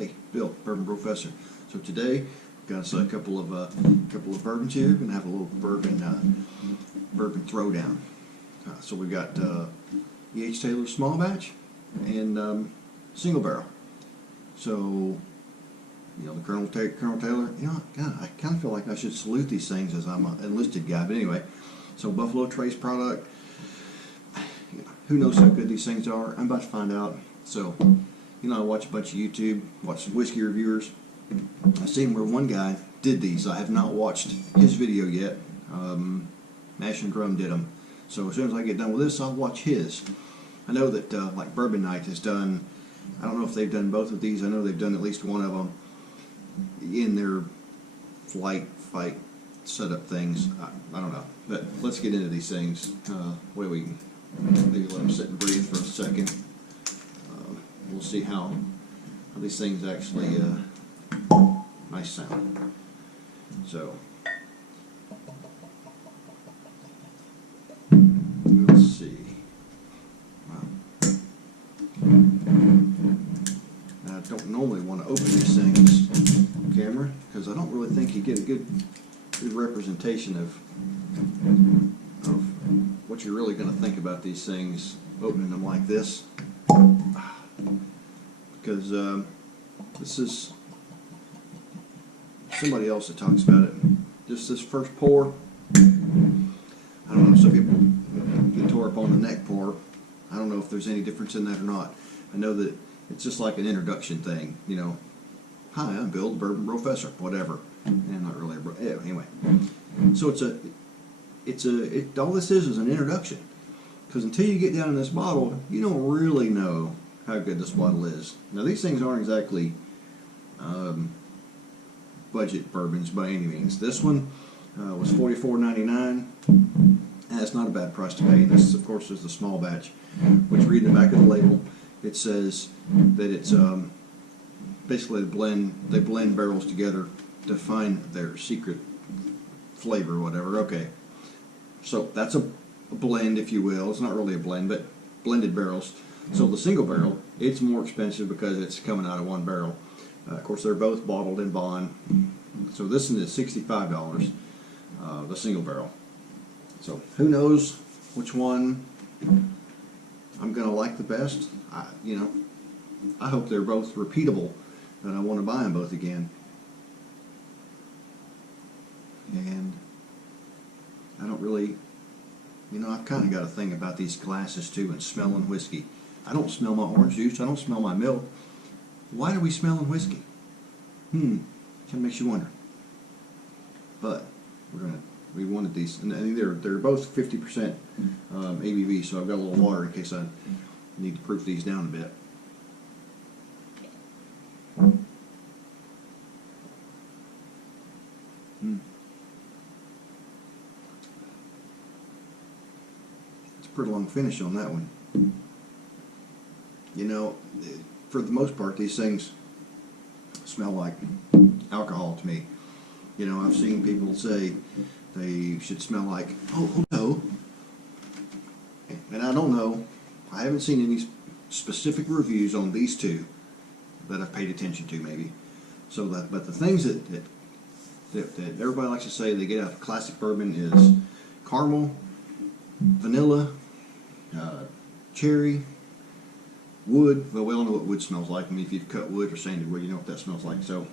Hey, Bill, Bourbon Professor. So today, got us a couple of bourbons here. We're gonna have a little bourbon throwdown. So we've got E.H. Taylor small batch and single barrel. So you know the Colonel Taylor. You know, God, I kind of feel like I should salute these things as I'm an enlisted guy. But anyway, so Buffalo Trace product. You know, who knows how good these things are? I'm about to find out. So. You know, I watch a bunch of YouTube, watch some whiskey reviewers. I've seen where one guy did these. I have not watched his video yet. Mash and Drum did them. So as soon as I get done with this, I'll watch his. I know that like Bourbon Night has done, I don't know if they've done both of these. I know they've done at least one of them in their fight setup things. I don't know. But let's get into these things. Wait, we can maybe let them sit and breathe for a second. We'll see how these things actually nice sound. So we'll see. Wow. I don't normally want to open these things on camera because I don't really think you get a good representation of what you're really going to think about these things opening them like this. Because this is somebody else that talks about it. Just this first pour, I don't know, some people get tore up on the neck pour. I don't know if there's any difference in that or not. I know that it's just like an introduction thing, you know. Hi, I'm Bill, the Bourbon Professor, whatever. And not really, anyway. So all this is an introduction. Because until you get down in this bottle, you don't really know how good this bottle is. Now these things aren't exactly budget bourbons by any means. This one was $44.99. That's not a bad price to pay. This, of course, is the small batch, which read in the back of the label. It says that it's basically they blend barrels together to find their secret flavor or whatever. Okay, so that's a blend, if you will. It's not really a blend, but blended barrels. So the single barrel, it's more expensive because it's coming out of one barrel. Of course, they're both bottled in bond. So this one is $65, the single barrel. So who knows which one I'm going to like the best. You know, I hope they're both repeatable and I want to buy them both again. And I don't really, you know, I've kind of got a thing about these glasses too and smelling whiskey. I don't smell my orange juice. I don't smell my milk. Why are we smelling whiskey? Kind of makes you wonder. But we wanted these, and they're both 50% ABV. So I've got a little water in case I need to proof these down a bit. It's a pretty long finish on that one. You know, for the most part, these things smell like alcohol to me. You know, I've seen people say they should smell like, oh no. And I don't know. I haven't seen any specific reviews on these two that I've paid attention to, maybe. So that, but the things that everybody likes to say they get out of classic bourbon is caramel, vanilla, cherry, wood. Well, we all know what wood smells like. I mean, if you've cut wood or sanded wood, you know what that smells like. So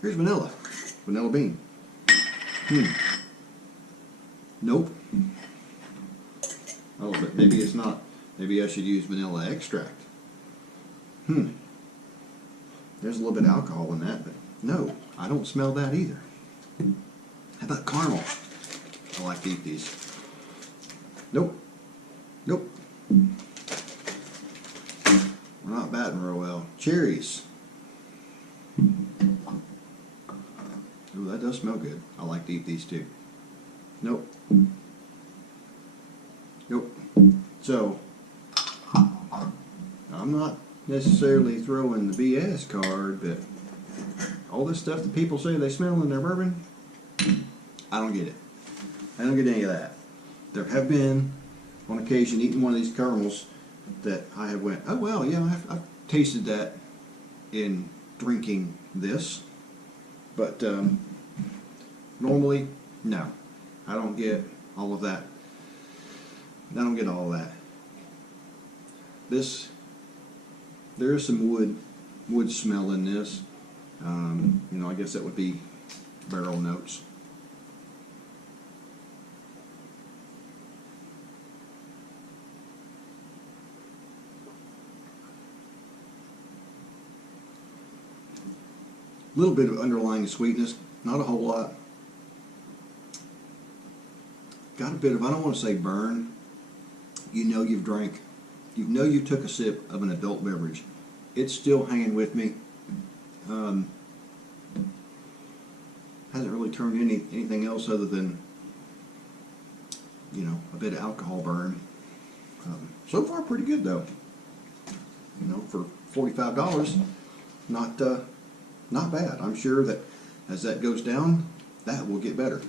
here's vanilla bean. Nope. Oh, but maybe it's not. Maybe I should use vanilla extract. There's a little bit of alcohol in that, but no, I don't smell that either. How about caramel? I like to eat these. Nope. We're not batting real well. Cherries. Ooh, that does smell good. I like to eat these too. Nope. So, I'm not necessarily throwing the BS card, but all this stuff that people say they smell in their bourbon, I don't get it. I don't get any of that. There have been, on occasion, eating one of these caramels that I have went, oh well, yeah, I've tasted that in drinking this, but normally, no, I don't get all of that. I don't get all of that. There is some wood smell in this. You know, I guess that would be barrel notes. A little bit of underlying sweetness, not a whole lot. Got a bit of, I don't want to say burn. You know you've drank, you know you took a sip of an adult beverage. It's still hanging with me. Hasn't really turned anything else other than, you know, a bit of alcohol burn. So far pretty good though. You know, for $45, not bad. I'm sure that as that goes down, that will get better.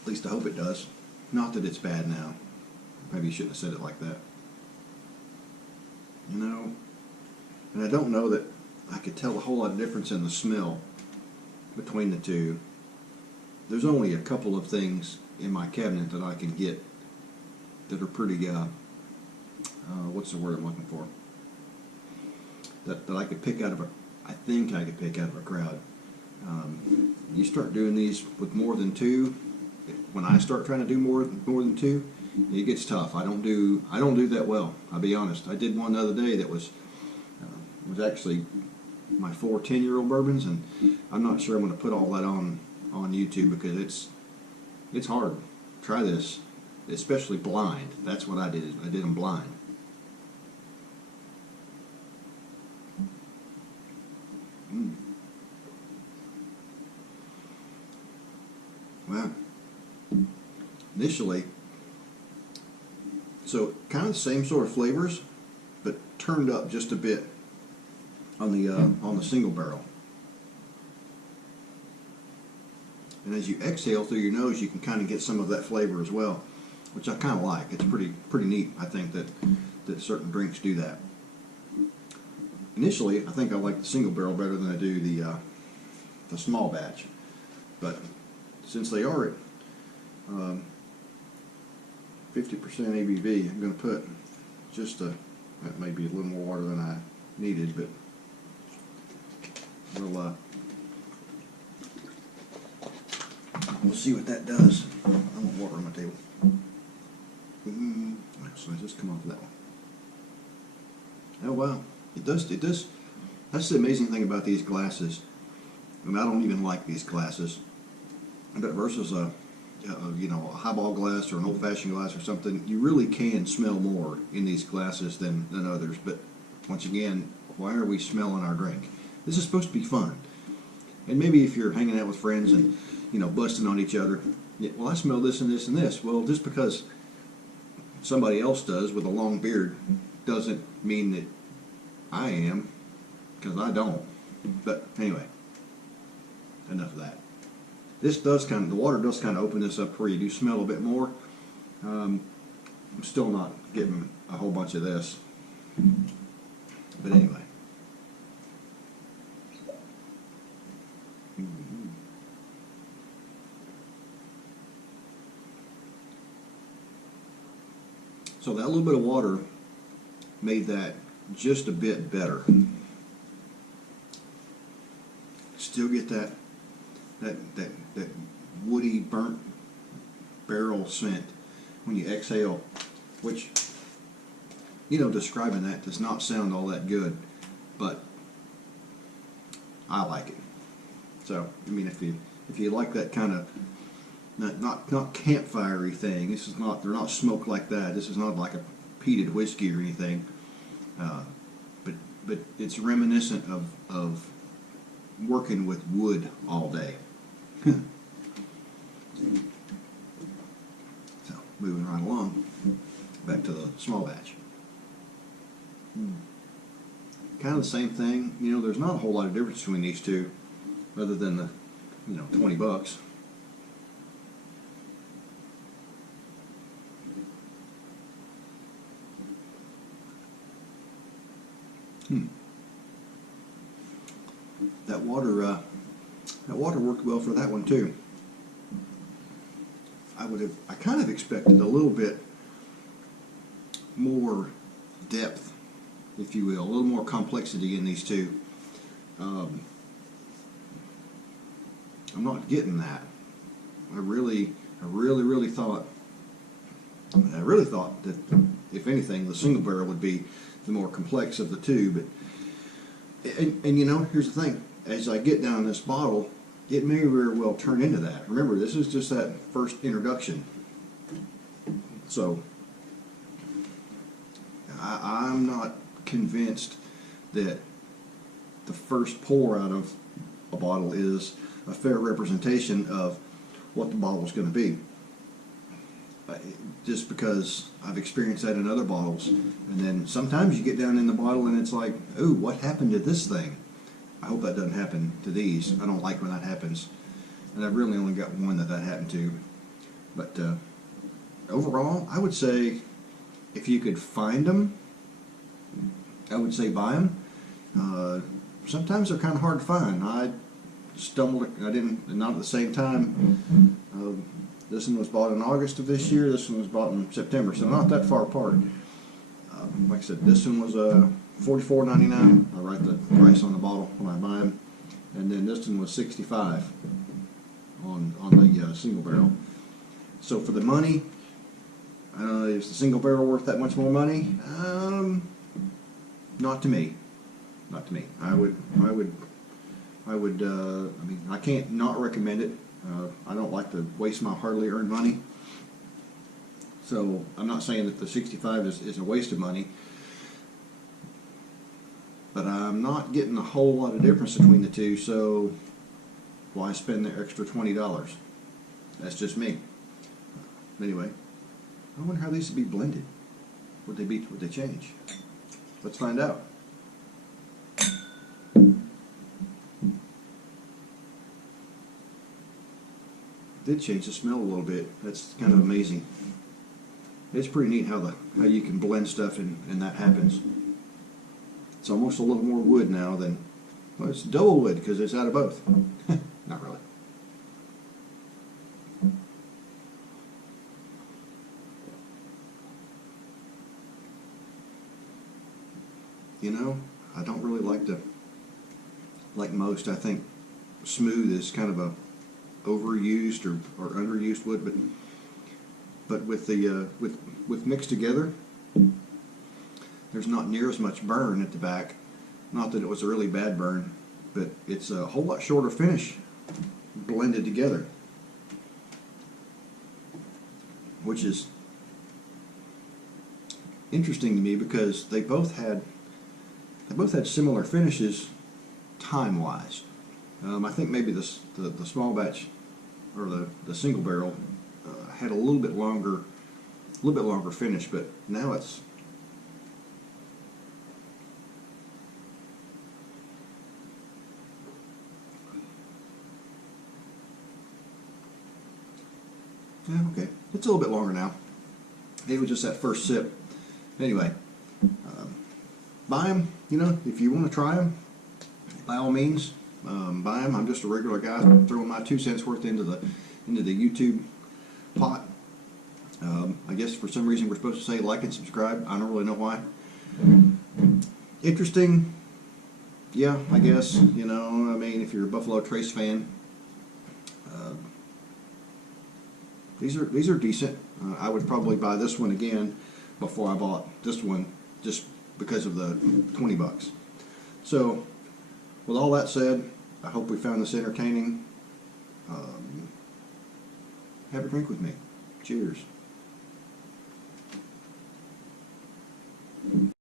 At least I hope it does. Not that it's bad now. Maybe you shouldn't have said it like that. You know, and I don't know that I could tell a whole lot of difference in the smell between the two. There's only a couple of things in my cabinet that I can get that are pretty, what's the word I'm looking for? That I could pick out of I think I could pick out of a crowd. You start doing these with more than two. When I start trying to do more than two, it gets tough. I don't do that well. I'll be honest. I did one the other day that was actually my 4 10-year-old bourbons, and I'm not sure I'm going to put all that on YouTube because it's hard. Try this, especially blind. That's what I did. I did them blind. Well, initially, so kind of the same sort of flavors, but turned up just a bit on the single barrel. And as you exhale through your nose, you can kind of get some of that flavor as well, which I kind of like. It's pretty neat. I think that certain drinks do that. Initially, I think I like the single barrel better than I do the small batch, but since they are at 50% ABV, I'm going to put just that may be a little more water than I needed, but we'll see what that does. I want water on my table. So I just come off of that one. Oh wow, it does. That's the amazing thing about these glasses. And I don't even like these glasses. But versus a highball glass or an old-fashioned glass or something, you really can smell more in these glasses than others. But once again, why are we smelling our drink? This is supposed to be fun. And maybe if you're hanging out with friends and, you know, busting on each other, yeah, well, I smell this and this and this. Well, just because somebody else does with a long beard doesn't mean that I am, because I don't. But anyway, enough of that. This does the water does kind of open this up where you do smell a bit more. I'm still not getting a whole bunch of this. But anyway. So that little bit of water made that just a bit better. Still get that woody, burnt barrel scent when you exhale, which, you know, describing that does not sound all that good, but I like it. So, I mean, if you like that kind of not campfire-y thing, this is not, they're not smoked like that. This is not like a peated whiskey or anything, but it's reminiscent of working with wood all day. So, moving right along, back to the small batch. Kind of the same thing. You know, there's not a whole lot of difference between these two, other than the, you know, $20. That water worked well for that one too. I kind of expected a little bit more depth, if you will, a little more complexity in these two. I'm not getting that. I really thought that, if anything, the single barrel would be the more complex of the two. But and you know, here's the thing: as I get down this bottle, it may very well turn into that. Remember, this is just that first introduction. So I'm not convinced that the first pour out of a bottle is a fair representation of what the bottle is going to be. Just because I've experienced that in other bottles, and then sometimes you get down in the bottle and it's like, oh, what happened to this thing? I hope that doesn't happen to these. I don't like when that happens, and I've really only got one that happened to. But overall, I would say if you could find them, I would say buy them. Sometimes they're kind of hard to find. I didn't, not at the same time. This one was bought in August of this year. This one was bought in September, so not that far apart. Like I said, this one was $44.99. I write the price on the bottle when I buy them, and then this one was $65 on the single barrel. So for the money, is the single barrel worth that much more money? Not to me. Not to me. I mean, I can't not recommend it. I don't like to waste my hardly earned money. So I'm not saying that the 65 is a waste of money, but I'm not getting a whole lot of difference between the two, so why spend the extra $20? That's just me. Anyway, I wonder how these would be blended. Would they change? Let's find out. Did change the smell a little bit. That's kind of amazing. It's pretty neat how you can blend stuff and that happens. It's almost a little more wood now than, well, it's double wood because it's out of both. Not really. You know, I don't really like most. I think smooth is kind of a overused or underused wood, but with the with mixed together, there's not near as much burn at the back. Not that it was a really bad burn, but it's a whole lot shorter finish blended together, which is interesting to me because they both had similar finishes time-wise. I think maybe the small batch or the single barrel had a little bit longer finish, but now it's okay. It's a little bit longer now. Maybe just that first sip. Anyway, buy them. You know, if you want to try them, by all means. Buy them. I'm just a regular guy throwing my 2 cents worth into the YouTube pot. I guess for some reason we're supposed to say like and subscribe. I don't really know why. Interesting, yeah, I guess. You know, I mean, if you're a Buffalo Trace fan, these are decent. I would probably buy this one again before I bought this one, just because of the $20. So, with all that said, I hope we found this entertaining. Have a drink with me. Cheers.